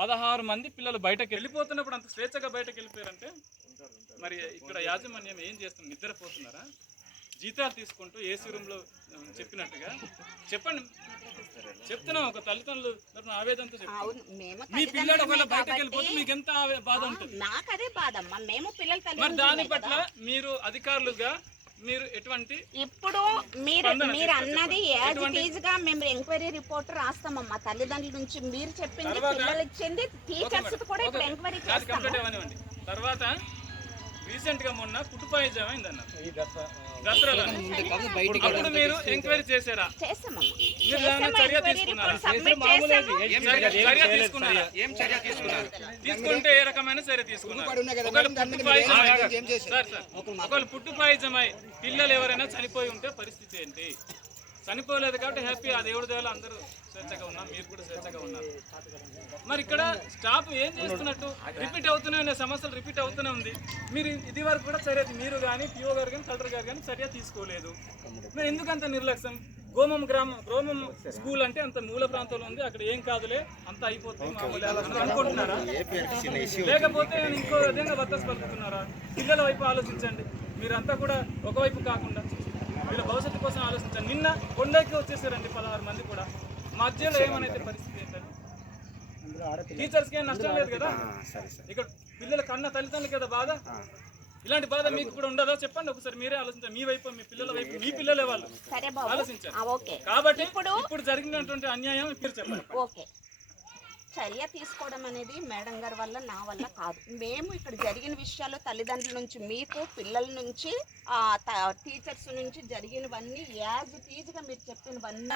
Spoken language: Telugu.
16 మంది పిల్లలు బయటకు వెళ్ళిపోతున్నప్పుడు అంత స్వేచ్ఛగా బయటకు వెళ్ళిపోయారంటే మరి ఇక్కడ యాజమాన్యం ఏం చేస్తుంది? నిద్రపోతున్నారా? జీతాలు తీసుకుంటూ ఏసీ రూమ్లో చెప్పినట్టుగా చెప్పండి. చెప్తున్నాం, ఒక తల్లిదండ్రులు ఆవేదనతో చెప్తాను. మీ పిల్లడు ఒకవేళ బయటకు వెళ్ళిపోతే మీకు ఎంత బాధ ఉంటుంది? నాకు అదే బాధ అమ్మా. మేము పిల్లలు మరి దాని పట్ల మీరు అధికారులుగా మీరు ఎటువంటి ఇప్పుడు మీరు అన్నది యాజ్ ఇట్ ఈజ్ గా మేము ఎంక్వైరీ రిపోర్ట్ రాస్తామమ్మా. తల్లిదండ్రుల నుంచి మీరు చెప్పింది, పిల్లలు ఇచ్చింది, టీచర్స్ కూడా ఇప్పుడు ఎంక్వైరీ చేస్తాం. తర్వాత రీసెంట్ గా మొన్న పుట్టుపాయిజం అయిందన్న దసరాలో, అప్పుడు మీరు ఎంక్వైరీ చేశారా? చర్య తీసుకుంటే ఏ రకమైన చర్య తీసుకున్నారు? ఒకవేళ పుట్టుపాయిజమై పిల్లలు ఎవరైనా చనిపోయి ఉంటే పరిస్థితి ఏంటి? చనిపోలేదు కాబట్టి హ్యాపీ, ఆ దేవుడి దేవాలు అందరూ స్వేచ్ఛగా ఉన్నాం, మీరు కూడా స్వేచ్ఛగా ఉన్నారు. మరి ఇక్కడ స్టాఫ్ ఏం చేస్తున్నట్టు? రిపీట్ అవుతూనే ఉన్న సమస్యలు రిపీట్ అవుతూనే ఉంది. మీరు ఇది వరకు కూడా చర్య, మీరు కానీ పిఓ గారు కానీ కలెక్టర్ గారు కానీ చర్య తీసుకోలేదు. మరి ఎందుకంత నిర్లక్ష్యం? గ్రామం స్కూల్ అంటే అంత మూల ప్రాంతంలో ఉంది, అక్కడ ఏం కాదులే, అంత అయిపోతుంది అనుకుంటున్నారా? లేకపోతే ఇంకో విధంగా వర్తస్ పలుకుతున్నారా? పిల్లల వైపు ఆలోచించండి. మీరంతా కూడా ఒకవైపు కాకుండా వీళ్ళ భవిష్యత్తు కోసం ఆలోచించండి. నిన్న కొండకి వచ్చేసారండి 16 మంది కూడా. మధ్యలో ఏమనైతే పరిస్థితి ఏంటంటే టీచర్స్కి ఏం నష్టం లేదు కదా, ఇక్కడ పిల్లల కన్న తల్లిదండ్రులు కదా బాధ. ఇలాంటి బాధ మీకు కూడా ఉండదా? చెప్పండి ఒకసారి, మీరే ఆలోచించండి. మీ వైపు, మీ పిల్లల వైపు, మీ పిల్లలే వాళ్ళు ఆలోచించారు. కాబట్టి ఇప్పుడు జరిగినటువంటి అన్యాయం మీరు చెప్పండి. ఓకే, చర్య తీసుకోవడం అనేది మేడం గారి వల్ల, నా వల్ల కాదు. మేము ఇక్కడ జరిగిన విషయాలు తల్లిదండ్రుల నుంచి, మీకు పిల్లల నుంచి, టీచర్స్ నుంచి జరిగినవన్నీ యాజ్ ఇట్ ఈజ్ గా మీరు చెప్పినవన్నీ